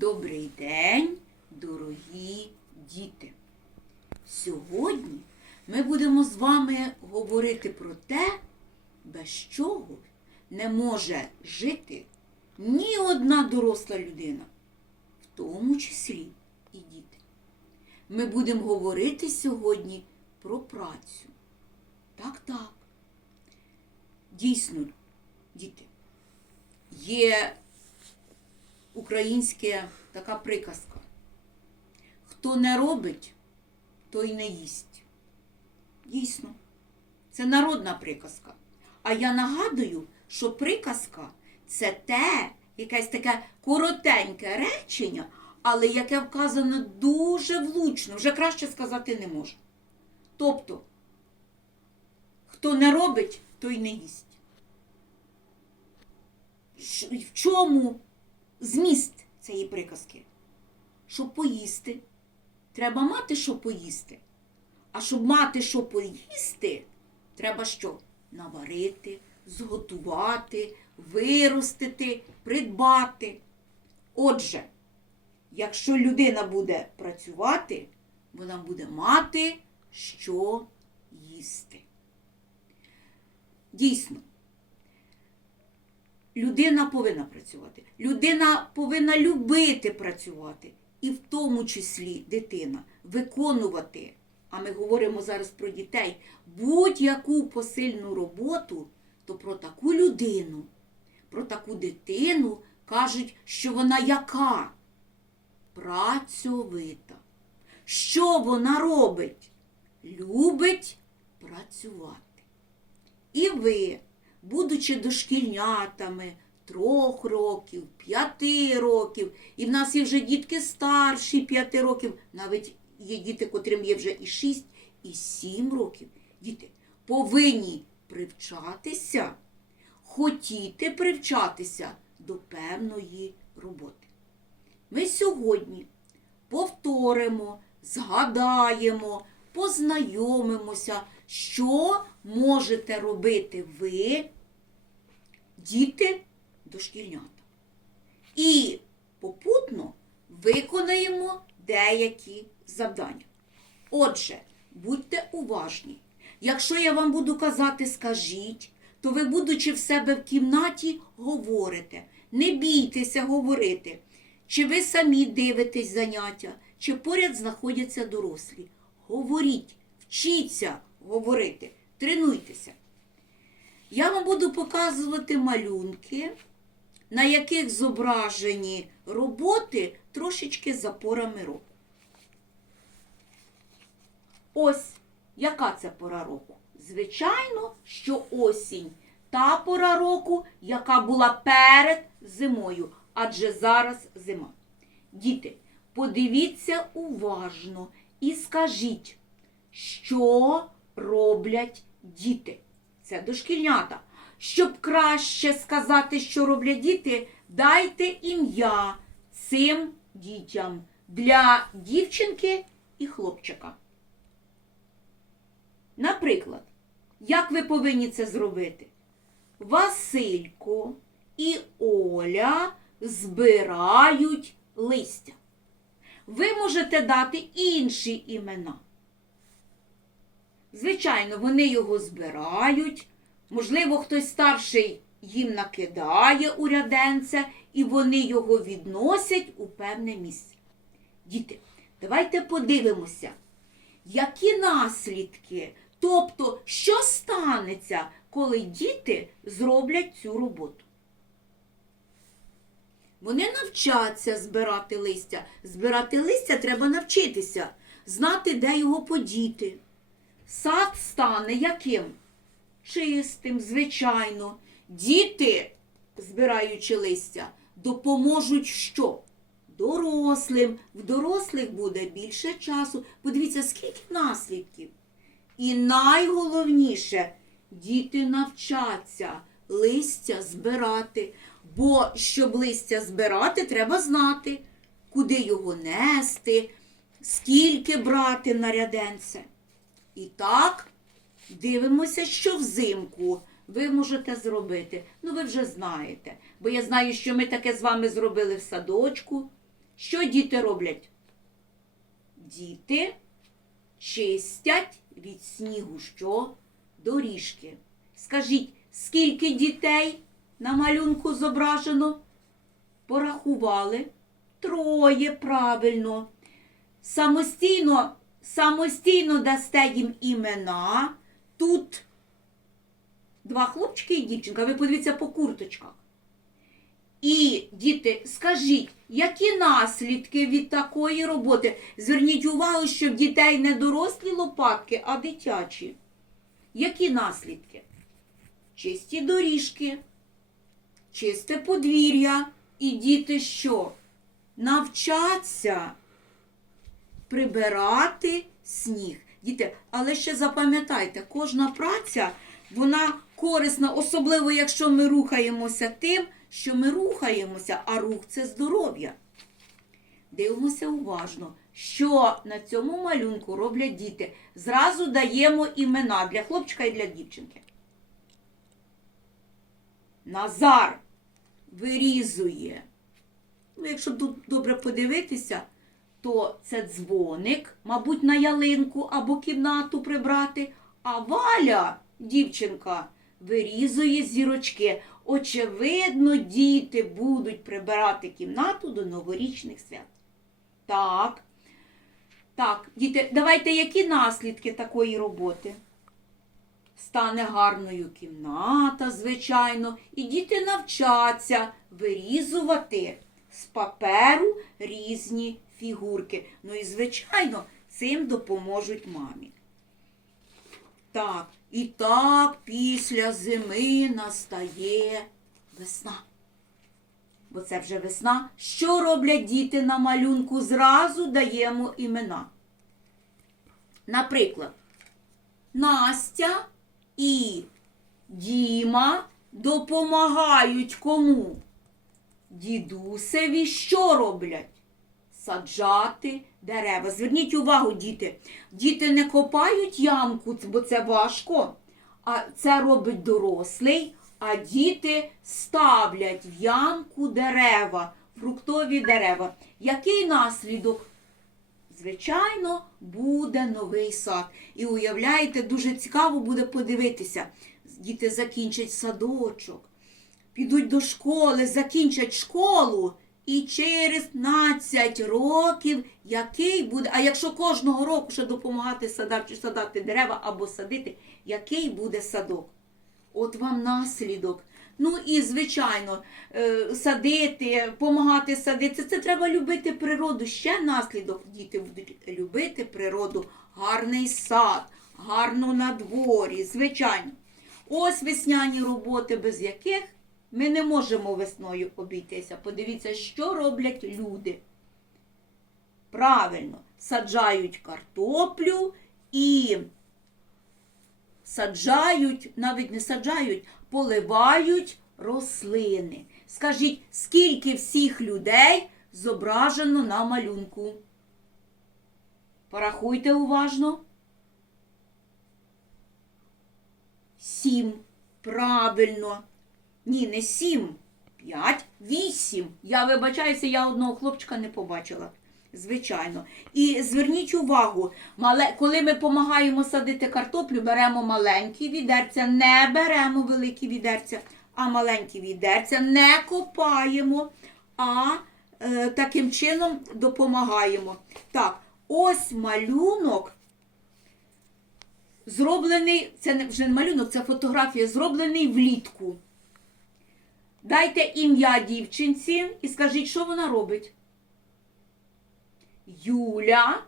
Добрий день, дорогі діти! Сьогодні ми будемо з вами говорити про те, без чого не може жити ні одна доросла людина, в тому числі і діти. Ми будемо говорити сьогодні про працю. Так, так. Дійсно, діти, є українська така приказка. Хто не робить, той не їсть. Дійсно, це народна приказка. А я нагадую, що приказка це те, якесь таке коротеньке речення, але яке вказано дуже влучно, вже краще сказати не можна. Тобто, хто не робить, той не їсть. В чому зміст цієї приказки? Щоб поїсти, треба мати що поїсти. А щоб мати що поїсти, треба що? Наварити, зготувати, виростити, придбати. Отже, якщо людина буде працювати, вона буде мати що їсти. Дійсно, людина повинна працювати. Людина повинна любити працювати. І в тому числі дитина виконувати, а ми говоримо зараз про дітей, будь-яку посильну роботу, то про таку людину, про таку дитину кажуть, що вона яка? Працьовита. Що вона робить? Любить працювати. І ви, будучи дошкільнятами трьох років, п'яти років, і в нас є вже дітки старші п'яти років, навіть є діти, котрим є вже і шість, і сім років. Діти повинні привчатися, хотіти привчатися до певної роботи. Ми сьогодні повторимо, згадаємо, познайомимося, що можете робити ви, діти, дошкільнята. І попутно виконаємо деякі завдання. Отже, будьте уважні. Якщо я вам буду казати скажіть, то ви, будучи в себе в кімнаті, говорите. Не бійтеся говорити. Чи ви самі дивитесь заняття, чи поряд знаходяться дорослі. Говоріть, вчіться говорити, тренуйтеся. Я вам буду показувати малюнки, на яких зображені роботи трошечки за порами року. Ось яка це пора року? Звичайно, що осінь. Та пора року, яка була перед зимою, адже зараз зима. Діти, подивіться уважно і скажіть, що роблять діти. Це дошкільнята. Щоб краще сказати, що роблять діти, дайте ім'я цим дітям для дівчинки і хлопчика. Наприклад, як ви повинні це зробити? Василько і Оля збирають листя. Ви можете дати інші імена. Звичайно, вони його збирають. Можливо, хтось старший їм накидає у ряденце, і вони його відносять у певне місце. Діти, давайте подивимося, які наслідки, тобто, що станеться, коли діти зроблять цю роботу. Вони навчаться збирати листя. Збирати листя треба навчитися, знати, де його подіти. Сад стане яким? Чистим, звичайно. Діти, збираючи листя, допоможуть що? Дорослим. В дорослих буде більше часу. Подивіться, скільки наслідків. І найголовніше, діти навчаться листя збирати. Бо щоб листя збирати, треба знати, куди його нести, скільки брати на ряденце. І так, дивимося, що взимку ви можете зробити. Ну, ви вже знаєте. Бо я знаю, що ми таке з вами зробили в садочку. Що діти роблять? Діти чистять від снігу що? Доріжки. Скажіть, скільки дітей на малюнку зображено? Порахували. Троє правильно. Самостійно, самостійно дасте їм імена. Тут два хлопчики і дівчинка. Ви подивіться по курточках. І, діти, скажіть, які наслідки від такої роботи? Зверніть увагу, що в дітей не дорослі лопатки, а дитячі. Які наслідки? Чисті доріжки, чисте подвір'я. І діти що? Навчаться прибирати сніг. Діти, але ще запам'ятайте, кожна праця, вона корисна, особливо якщо ми рухаємося тим, що ми рухаємося, а рух це здоров'я. Дивимося уважно, що на цьому малюнку роблять діти. Зразу даємо імена для хлопчика і для дівчинки. Назар вирізує. Ну, якщо добре подивитися, то це дзвоник, мабуть, на ялинку або кімнату прибрати. А Валя, дівчинка, вирізує зірочки. Очевидно, діти будуть прибирати кімнату до новорічних свят. Так. Так, діти, давайте які наслідки такої роботи? Стане гарною кімната, звичайно, і діти навчаться вирізувати з паперу різні фігурки. Ну і, звичайно, цим допоможуть мамі. Так, і так після зими настає весна. Бо це вже весна. Що роблять діти на малюнку? Зразу даємо імена. Наприклад, Настя і Діма допомагають кому? Дідусеві що роблять? Саджати дерева. Зверніть увагу, діти. Діти не копають ямку, бо це важко. А це робить дорослий, а діти ставлять в ямку дерева, фруктові дерева. Який наслідок? Звичайно, буде новий сад. І уявляєте, дуже цікаво буде подивитися. Діти закінчать садочок, підуть до школи, закінчать школу. І через 15 років який буде, а якщо кожного року ще допомагати садати, садати дерева або садити, який буде садок? От вам наслідок. Ну і, звичайно, е, садити, допомагати садити. Це треба любити природу. Ще наслідок діти будуть любити природу. Гарний сад, гарно на дворі, звичайно. Ось весняні роботи, без яких ми не можемо весною обійтися. Подивіться, що роблять люди. Правильно, саджають картоплю і саджають, навіть не саджають, поливають рослини. Скажіть, скільки всіх людей зображено на малюнку? Порахуйте уважно. Сім. Правильно. Ні, не сім. П'ять, вісім. Я вибачаюся, я одного хлопчика не побачила. Звичайно. І зверніть увагу, коли ми допомагаємо садити картоплю, беремо маленькі відерця, не беремо великі відерця, а маленькі відерця не копаємо, а е, таким чином допомагаємо. Так, ось малюнок. Зроблений, це не вже не малюнок, це фотографія, зроблений влітку. Дайте ім'я дівчинці і скажіть, що вона робить. Юля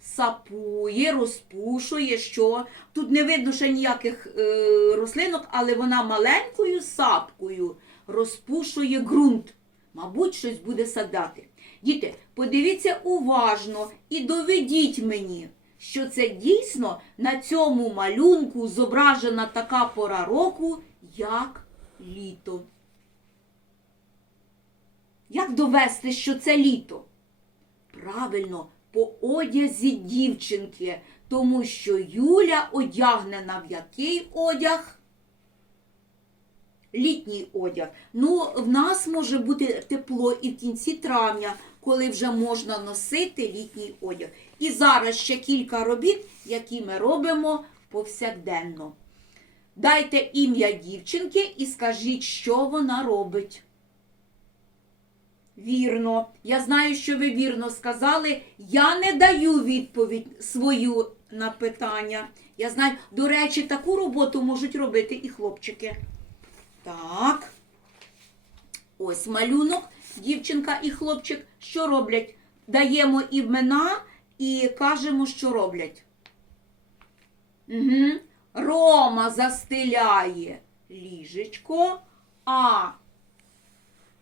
сапує, розпушує, що. Тут не видно ще ніяких е, рослинок, але вона маленькою сапкою розпушує ґрунт. Мабуть, щось буде садати. Діти, подивіться уважно і доведіть мені, що це дійсно на цьому малюнку зображена така пора року, як літо. Як довести, що це літо? Правильно, по одязі дівчинки, тому що Юля одягнена в який одяг? літній одяг. Ну, в нас може бути тепло і в кінці травня, коли вже можна носити літній одяг. І зараз ще кілька робіт, які ми робимо повсякденно. Дайте ім'я дівчинки і скажіть, що вона робить. Вірно. Я знаю, що ви вірно сказали. Я не даю відповідь свою на питання. Я знаю, до речі, таку роботу можуть робити і хлопчики. Так. Ось малюнок, дівчинка і хлопчик. Що роблять? Даємо імена і кажемо, що роблять. Угу. Рома застеляє ліжечко, а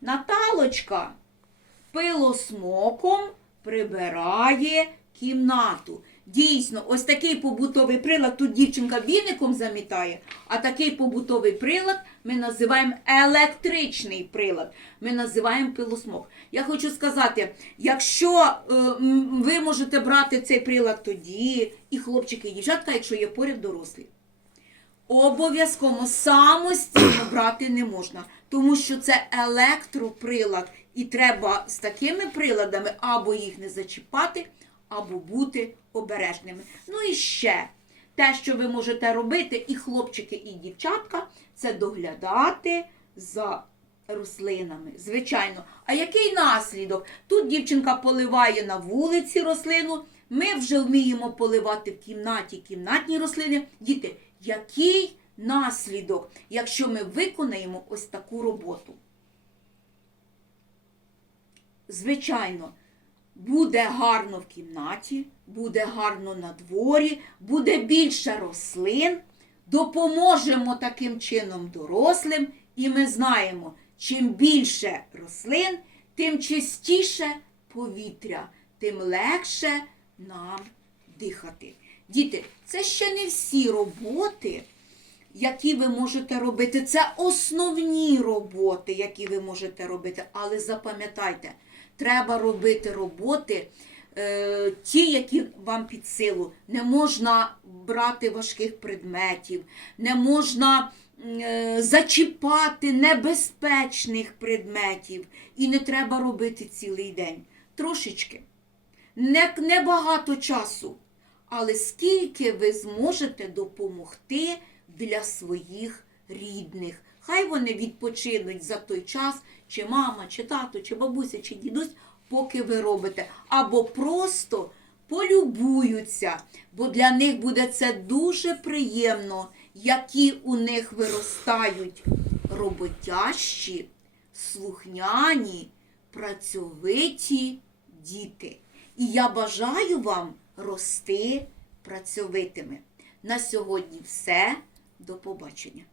Наталочка пилосмоком прибирає кімнату. Дійсно, ось такий побутовий прилад, тут дівчинка віником замітає, а такий побутовий прилад ми називаємо електричний прилад. Ми називаємо пилосмок. Я хочу сказати, якщо е, ви можете брати цей прилад тоді, і хлопчики, і дівчатка, якщо є поряд дорослі. Обов'язково самостійно брати не можна, тому що це електроприлад, і треба з такими приладами або їх не зачіпати, або бути обережними. Ну і ще те, що ви можете робити, і хлопчики, і дівчатка, це доглядати за рослинами. Звичайно. А який наслідок? Тут дівчинка поливає на вулиці рослину. Ми вже вміємо поливати в кімнаті кімнатні рослини. Діти, який наслідок, якщо ми виконаємо ось таку роботу? Звичайно, буде гарно в кімнаті, буде гарно на дворі, буде більше рослин, допоможемо таким чином дорослим, і ми знаємо, чим більше рослин, тим чистіше повітря, тим легше нам дихати. Діти, це ще не всі роботи, які ви можете робити. Це основні роботи, які ви можете робити. Але запам'ятайте, треба робити роботи, е, ті, які вам під силу. Не можна брати важких предметів, не можна е, зачіпати небезпечних предметів. І не треба робити цілий день. Трошечки. Не, не часу. Але скільки ви зможете допомогти для своїх рідних? Хай вони відпочинуть за той час, чи мама, чи тато, чи бабуся, чи дідусь, поки ви робите. Або просто полюбуються, бо для них буде це дуже приємно, які у них виростають роботящі, слухняні, працьовиті діти. І я бажаю вам рости працьовитими. На сьогодні все. До побачення.